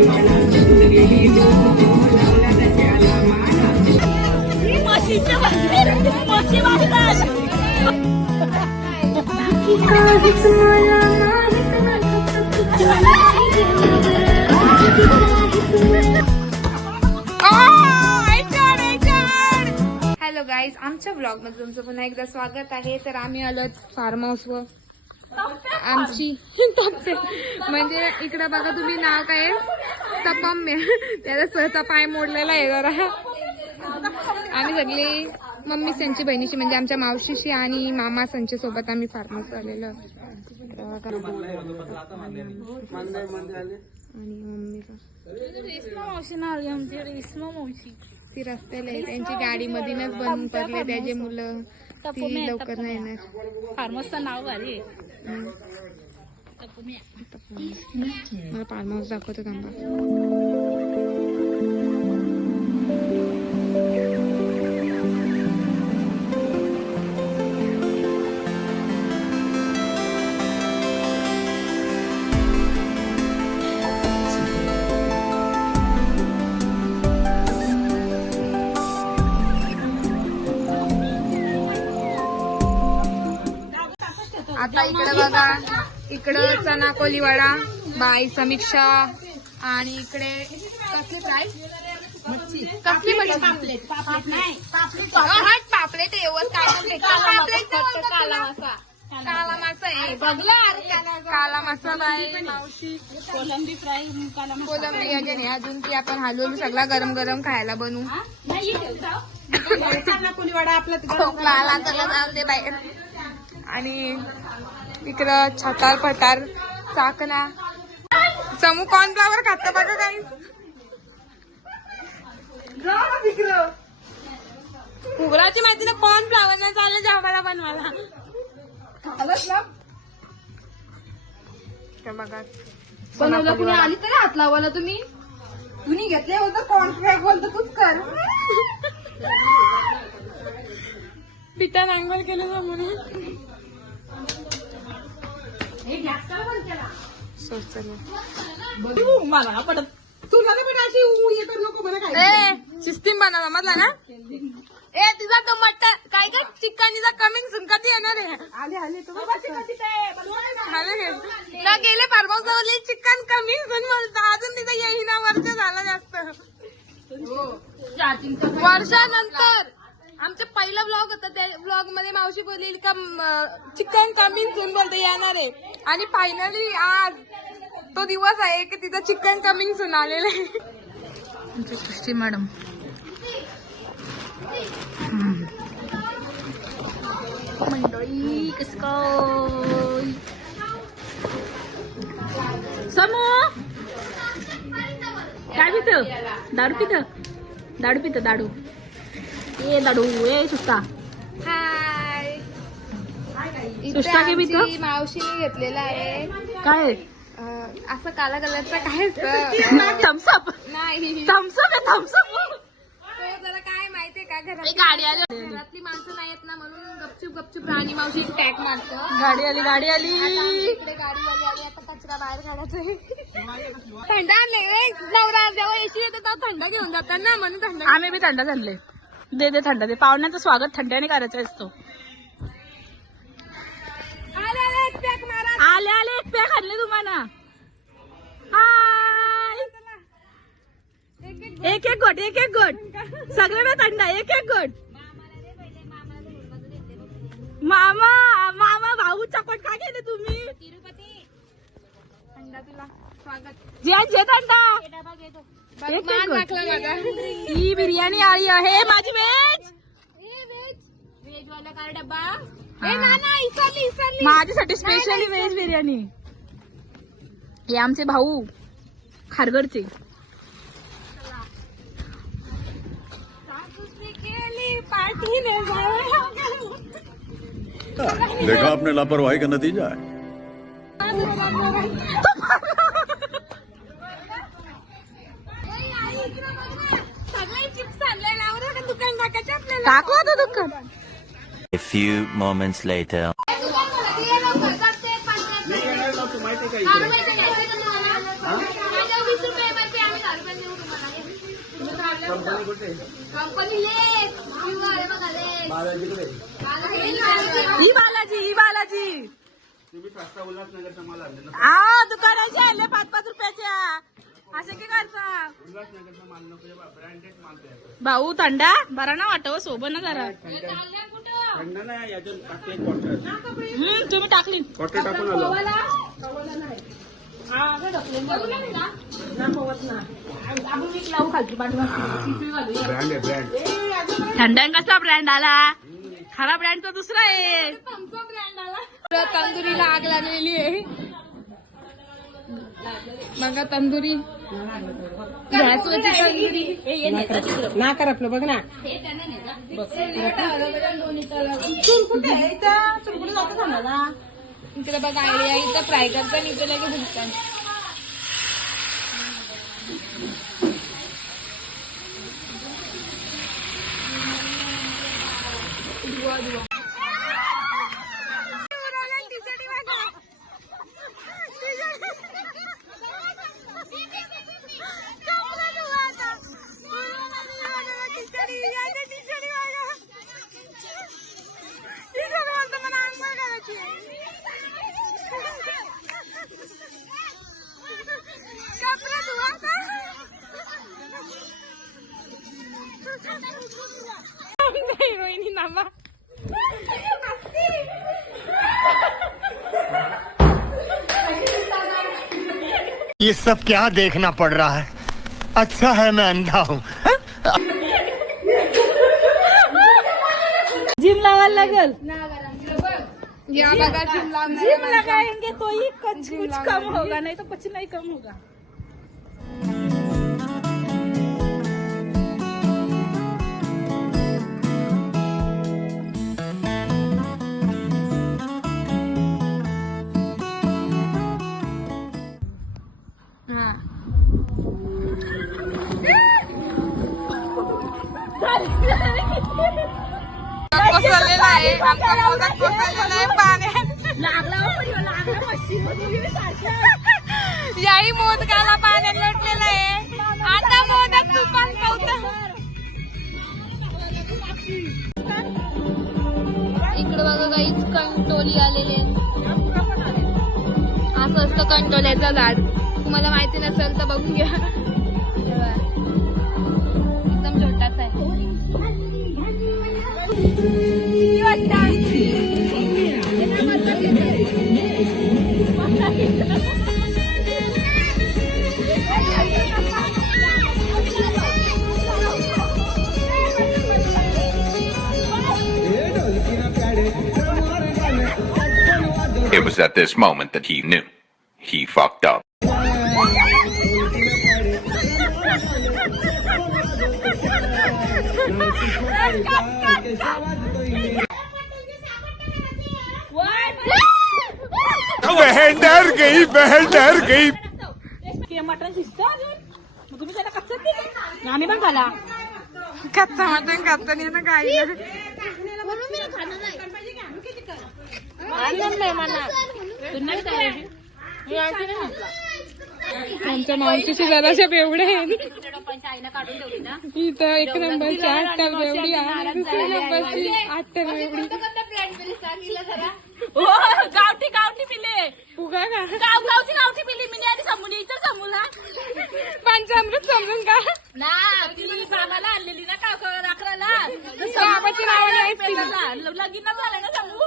Hello guys, आमच्या blog मध्ये तुमचं पुन्हा एकदा स्वागत आहे. तर आम्ही आलोच फार्म हाऊस वर. आमची म्हणजे इकडं बघा तुम्ही, नाव काय तपम्य, त्याचा सहचा पाय मोडलेला आहे जरा. आम्ही सगळी मम्मी त्यांची बहिणीची म्हणजे आमच्या मावशीशी आणि मामा संच्या सोबत आम्ही फार्म हाऊस आलेलो. आणि मम्मीचा ती रस्त्याला आहे, त्यांची गाडी मधीनच बंद पडले, त्याचे मुलं ती लवकर नाही येणार. फार्मसचं नाव भारी आहे. मला फार्म हाऊस दाखवतो थांबा. आता इकडे बघा, इकडं चना कोलीवाडा बाई समीक्षा आणि इकडे कसली फ्राय कसली पापलेट पापलेट काला मासा आहे काला मासा बाई मावशी कोलंबी फ्राय कोलंबी वगैरे अजून ती आपण हलवून सगळा गरम गरम खायला बनवू. खोकला जाऊ दे बाहेर. आणि इकडं छतार पटार चाकणा समू कॉर्नफ्लावर खात बघा काही. उघडाची माहिती ना, कॉर्नफ्लावर नाही चाललं जावाला बनवायला बघा. बनवलं कुणी आली तरी हात लावायला तुम्ही घेतले होतं कॉर्नफ्लेवर बोलतो तूच कर. पिता नांगल केलं ना म्हणून मला पडत तुला नाही पण अशी हे तर नको मला काय सिस्टीम बनवा मधला ना. ए तिचा तो मटन काय का चिकनीचा कमिंग सुन कधी येणार आहे. आले ना गेले फार्म हाऊस चिकन कमिंग सुन बोलता, अजून तिचा येईना वर्ष झाला जास्त. वर्षानंतर आमचा पहिला ब्लॉग होता, त्या ब्लॉग मध्ये मावशी बोलली का चिकन कमिंग सुन बोलते येणार आहे. आणि फायनली आज तो दिवस आहे की तिचं चिकन कमिंग सुन आलेलं आहे. सृष्टी मॅडम मंडळी कस काय समू काय पित दारू पित दारू ए दाडू ए सुस्ता. हाय, सुष्टा काय पितो? मावशीने घेतलेला आहे. काय असं काला कलरचा काय असतं थम्सअप नाही, थम्सअप आहे थम्सअप. तो जरा काय माहितीये का, गाडी आली घरातली माणसं नाही येत ना म्हणून गपचूप राणी मावशी टॅग मारतो. गाडी आली आता आमच्या इकडे गाडीवाली आली, आता कचरा बाहेर काढायचा. थंड आणले नवरा जेव्हा एसी येते तेव्हा थंड घेऊन जातात ना, म्हणून थंड. आम्ही बी थंड झाले. दे थंड दे. पाहुण्याचं स्वागत थंड्याने करायचं असतो. आले एक पॅक आणले तुम्हाला. एक एक गोट सगळे थंड एक गोट. मामा भाऊ चपट का गेले तुम्ही. तिरुपती थंड तुला स्वागत. जे थंडा ही बिर्याणी आली आहे माझी व्हेज वाला काय डब्बा. माझ्यासाठी स्पेशली व्हेज बिर्याणी. हे आमचे भाऊ खारघरचे. देखा आपने लापरवाही का नतीजा है. टाकू आता दुकान. A few moments later. ही बालाजी दुकानाचे आले 5-5 रुपयाच्या असे की करता भाऊ थंडा बरा ना वाटव सोबत ना जरा तुम्ही टाकली थंडा कसला ब्रँड आला खरा ब्रँड तर दुसरा आहे तंदुरीला आग लागलेली आहे बघा तंदुरी गॅसवरची तंदुरी ना कर आपलं बघ ना इकडे बघा आयडिया इथं फ्राय करता आणि इथे लगेच भुजतात रोहिणी नामा ये सब क्या देखना पड़ रहा है अच्छा है मैं अंधा हूँ जिम लावायला लागल या बघा जिमला जिम लगाएंगे तो ही कुछ कम होगा नहीं तो कुछ नहीं कम होगा कोसळलेला आहे आमचा मोदक कोसळलेला आहे पाण्यात याही मोदकाला पाण्यात लोटलेला आहे आता मोदक तुपात पावतं इकडे बघा काहीच कंटोली आलेले असं असतं कंटोल्याचं झाड तुम्हाला माहिती नसेल तर बघून घ्या एकदम छोटासा आहे It was at this moment that he knew. He fucked up. बहन डर गई मटण शिजतं अजून मग तुम्ही त्याला कच्चाच दिले आम्ही पण खाला कच्चा मटण कच्चा नाही ना काही आमच्या मावशीची जराशा बेवड्या आहे इथं एक नंबरची 8 बेवडी आहे दुसऱ्या नंबरची 8 बेवडी गावठी गावठी पिले उगा का गावची गावठी पिली मी आधी समून इतर समूला पंचामृत समजून का ना ती बाबाला आणलेली ना राखराला बाबाची नावाने आहेच पिली. लगीन झालं ना समू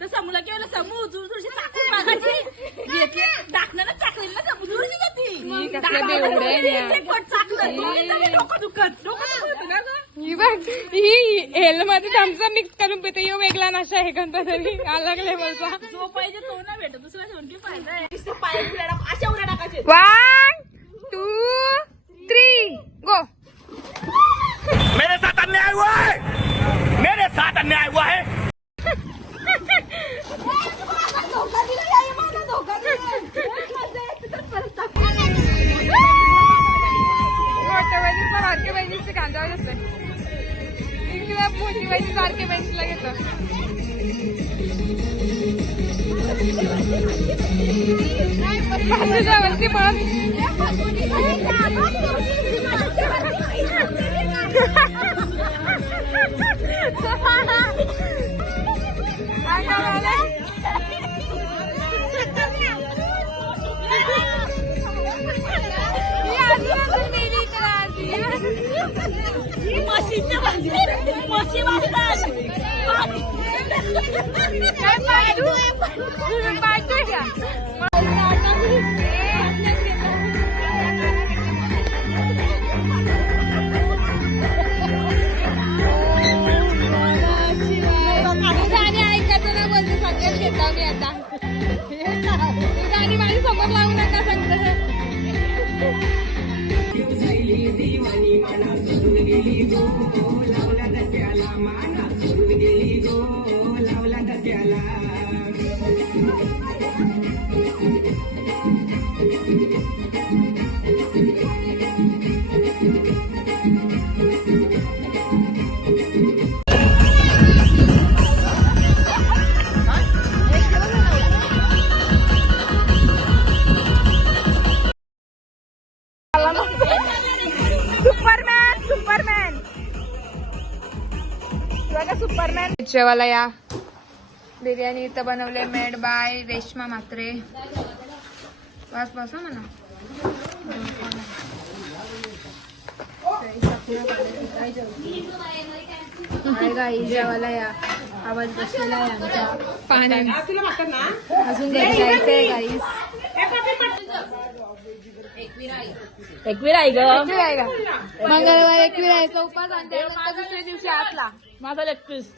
तर समूला केलं समू थोडीशी चाकून मागायची घेतले टाकण्याला चाकलेली ना समू थोडीशी ही कसल्या बेवड्या आहे या. डोकं दुखत होतं ना गं ही बघ ही हेल मध्ये चमचा मिक्स करून पिते यो वेगळा नशा आहे कोणता तरी अलग लेवलचा जो पाहिजे तो ना भेटत दुसरा शेवटी फायदा आहे पाय अशा उड्या टाकायचे 1 2 3 गो मेरे साथ अन्याय हुआ है मेरे साथ अन्याय हुआ है मोठ्या बहिणीच पण बारक्या बहिणीचे कांद्यावर असते इकडे मोठी बहिणी बारक्या बहिणीला घेतात तुझ्यावरती पण मशी वाजतात गाणी ऐकायचं ना बोलते सगळ्यात घेता मी आता गाणी माझी समोर लावू नका सगळं सुपरमॅन जेवायला या बिर्याणी इथं बनवले मेड बाय रेश्मा म्हात्रे वास बसा म्हणा गाई जेवायला या आवाज बसलेला आहे आमचा पाणी अजून घरी जायचंय गाईस एकवीर आहे ग मंगळवार एकविरायचा उपास आणि त्यानंतर दुसऱ्या दिवशी आतला माझा लेग पीस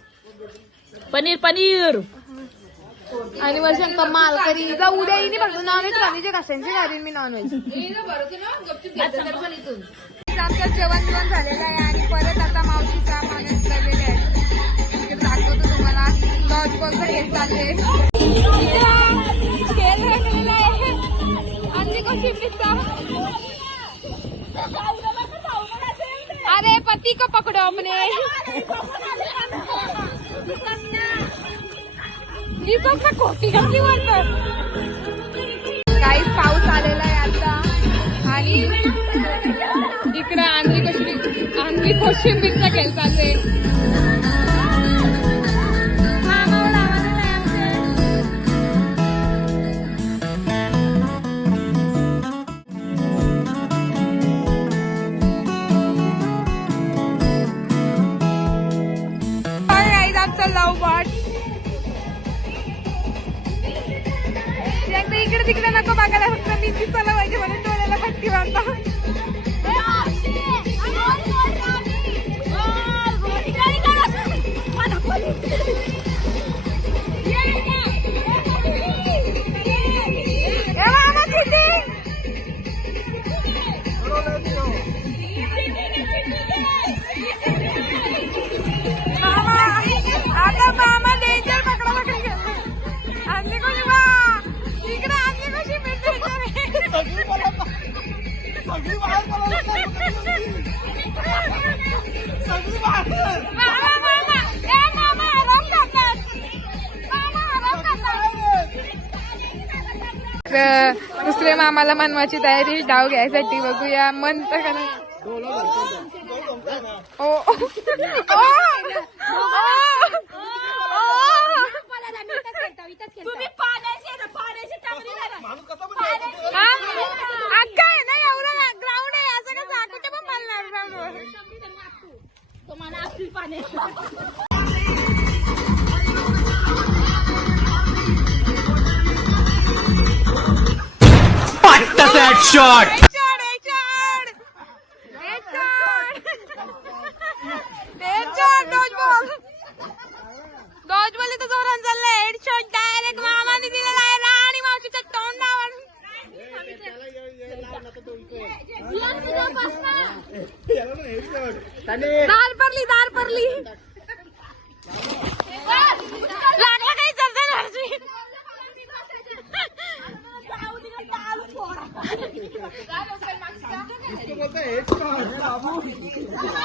पनीर पनीर आणि वर्षांत मालकरी जा उद्या येईन फक्त नॉनव्हेज खाण्याचे कशांची घालीन मी नॉनव्हेज आमचं जेवण बिवण झालेलं आहे आणि परत आता मावशीचा माणूस करलेले आहे तिकडे दाखवतो तुम्हाला लॉज बॉलचा खेळ चालले खेळ रंगलेला आहे आणि कशी पिस्ता अरे पति को पकड़ो अपने खोटी कसली म्हणतात काहीच पाऊस आलेला आहे आता आणि इकडे आणली कोशिंबीरचा खेळ चालले लव बॉट इकडे तिकडे नको बघायला फक्त मी दिसायला पाहिजे म्हणून डोळ्याला पट्टी बांधता मामा डेंजर पकडा पकडी आणली कोणी बा इकडे आणली कशी दुसरे मामाला मनवाची तयारी डाव घ्यायसाठी बघूया मन तर का तुम्ही पाण्याचे अक्का आहे ना एवढं ग्राउंड आहे असं का दाखवते पण मला तुम्हाला असतील पाणी शॉट डॉज बॉल तर जोरात चाललाय हेडशॉट डायरेक्ट मामाने दिलेला आहे राणी मावशीच्या तोंडावर दार पडली लागला काही चर्चा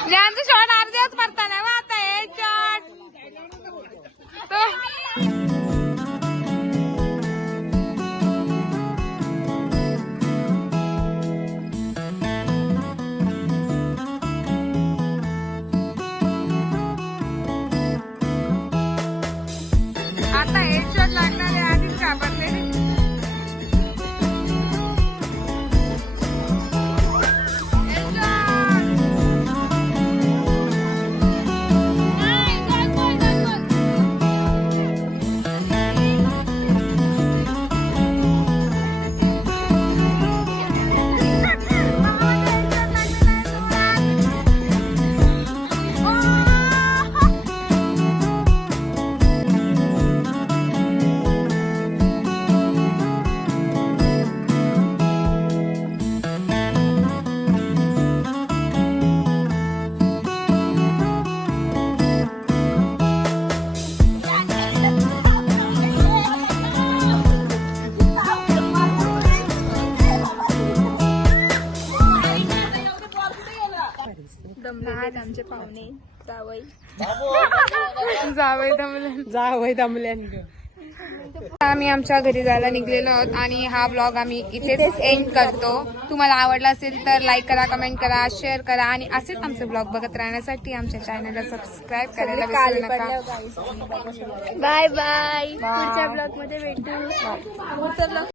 ज्यांचं शॉट अर्ध्याच मारताना मग आता हे शॉट दमले आमचे पाहुणे जावई दमले. आम्ही आमच्या घरी जायला निघलेलो आहोत आणि हा ब्लॉग आम्ही इथेच एंड करतो. तुम्हाला आवडला असेल तर लाईक करा, कमेंट करा, शेअर करा आणि असेच आमचे ब्लॉग बघत राहण्यासाठी आमच्या चॅनलला सबस्क्राईब करायला विसरू नका. Bye bye. पुढच्या ब्लॉग मध्ये भेटू.